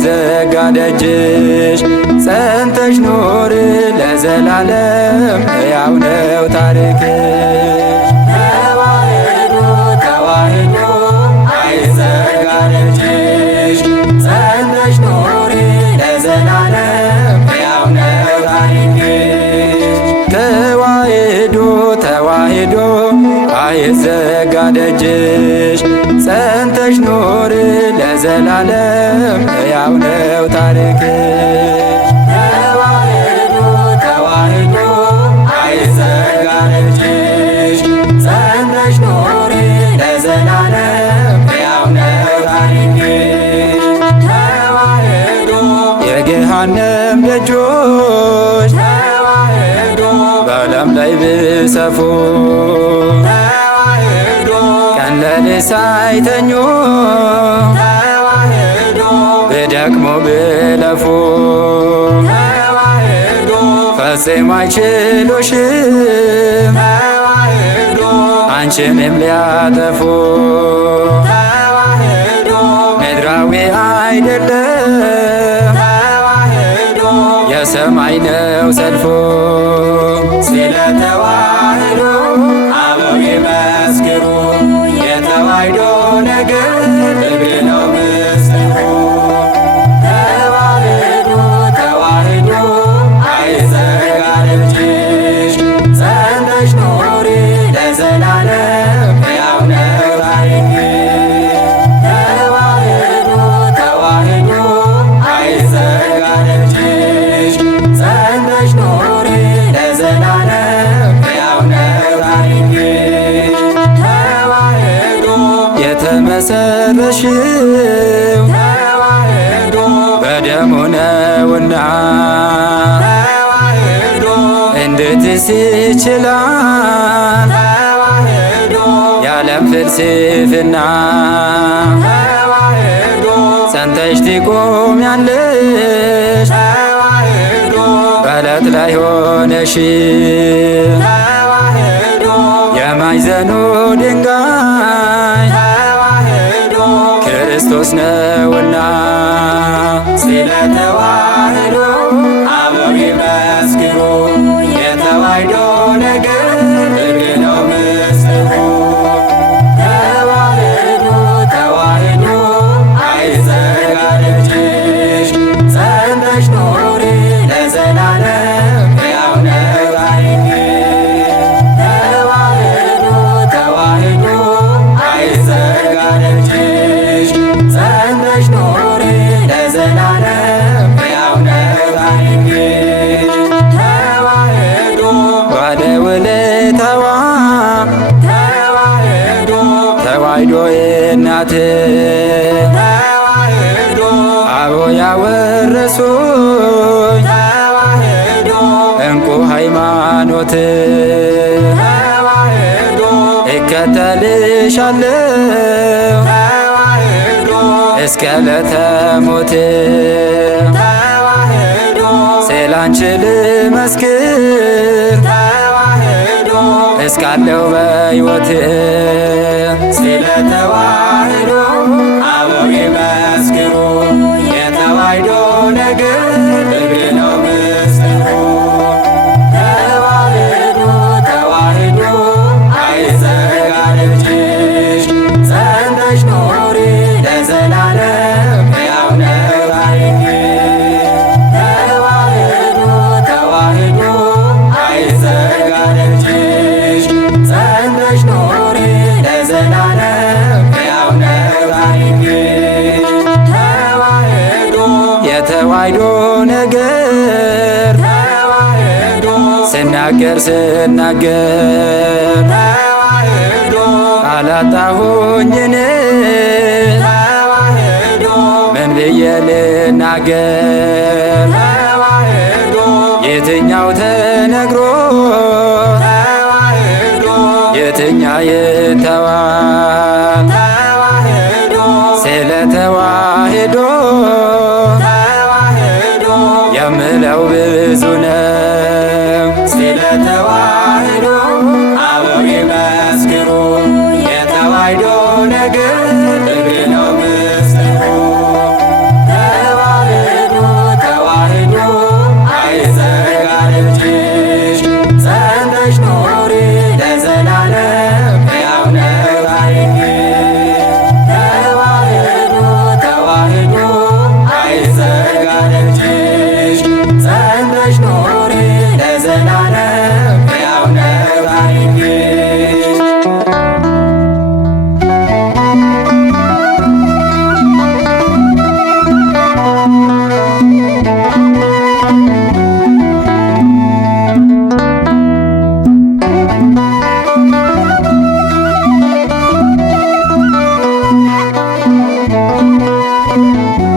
አይዘጋ ደጅሽ ጸንተሽ ኑሪ ለዘላለም ሕያው ነው ታሪክሽ። ተዋሕዶ ተዋሕዶ አይዘጋ ደጅሽ ጸንተሽ ኑሪ ለዘላለም ሕያው ነው ታሪክሽ። ተዋሕዶ ተዋሕዶ አይዘጋ ደጅሽ ጸንተሽ ኑሪ ለዘላለም ሕያው ነው ታሪክሽ። ተዋሕዶ ተዋሕዶ አይዘጋ ደጅሽ ጸንተሽ ኑሪ ለዘላለም ሕያው ነው ታሪክሽ። ተዋሕዶ የገሃነም ደጆች ተዋሕዶ በዓለም ላይ ቢሰፉ ቀን ሌሊት ሳይተኙ ቢደክሙ ቢለፉ ፈጽሞ አይችሉሽም አንቺንም ሊያጠፉ። ምድራዊ አይደለም የሰማይ ነው ሰልፉ። ስለ ተዋሕዶ አበው ይመስክሩ የተዋሕዶ ነገር ጥብቅ ነው ምስጢሩ። ተዋሕዶ ተዋሕዶ አይዘጋ ደጅሽ ጸንተሽ ኑሪ ለዘላለም ሕያው ነው ታሪክሽ። ተዋሕዶ ተዋሕዶ አይዘጋ ደጅሽ ጸንተሽ ኑሪ ለዘላለም ሕያው ነው ታሪክሽ። የተመሰረሽው ተዋሕዶ በደሙ ነውና እንዴትስ ይችላል የዓለም ፍልስፍና? ጸንተሽ ትቆሚያለሽ በዕለት ላይ ሆነሽ የማዕዘኑ ድንጋይ ክርስቶስ ነውና። ስለ ተዋሕዶ አበው ይመስክሩ የተዋሕዶ ነገር ጥብቅ ነው ምስጢሩ። ተዋሕዶ ተዋሕዶ አይዘጋ ደጅሽ ጸንተሽ ኑሪ ለዘላለም ሕያው ነው ታሪክሽ። ተዋሕዶ ተዋሕዶ አይዘጋ ደጅሽ ጸንተሽ ኑሪ ለዘላለም ሕያው ነው ታሪክሽ። ተዋሕዶ ባለውለታዋ ተዋሕዶ ተዋሕዶ እናት ተዋሕዶ አበው ያወረሱኝ ተዋሕዶ እንቁ ሃይማኖት ተዋሕዶ እከተልሻለሁ ተዋሕዶ እስከ ዕለተ ሞት። ተዋሕዶ ስላንቺ ልመስክር ተዋሕዶ እስካለው በሕይወት። ስለ ተዋሕዶ አበው ይመስክሩ የተዋሕዶ ነገር ጥብቅ ነው ምስጢሩ። ተዋሕዶ ተዋሕዶ አይዘጋ ደጅሽ ጸንተሽ ኑሪ ለዘላለም ሕያው ነው ታሪክሽ። ተዋሕዶ ተዋሕዶ አይዘጋ ደጅሽ ጸንተሽ ኑሪ ለዘላለም ሕያው ነው ታሪክሽ። ተዋሕዶ የተዋሕዶ ነገር ተዋሕዶ ስናገር ተዋሕዶ አላጣሁኝ እኔ ተዋሕዶ ምን ብዬ ልናገር? ተዋሕዶ የትኛው ተነግሮ ተዋሕዶ የትኛ ይተዋል? ተዋሕዶ ስለ ተዋሕዶ የምለው ብዙ ነው። ስለ ተዋሕዶ አበው ይመስክሩ የተዋሕዶ ነገር ጥብቅ ነው ምስጢሩ። ነው።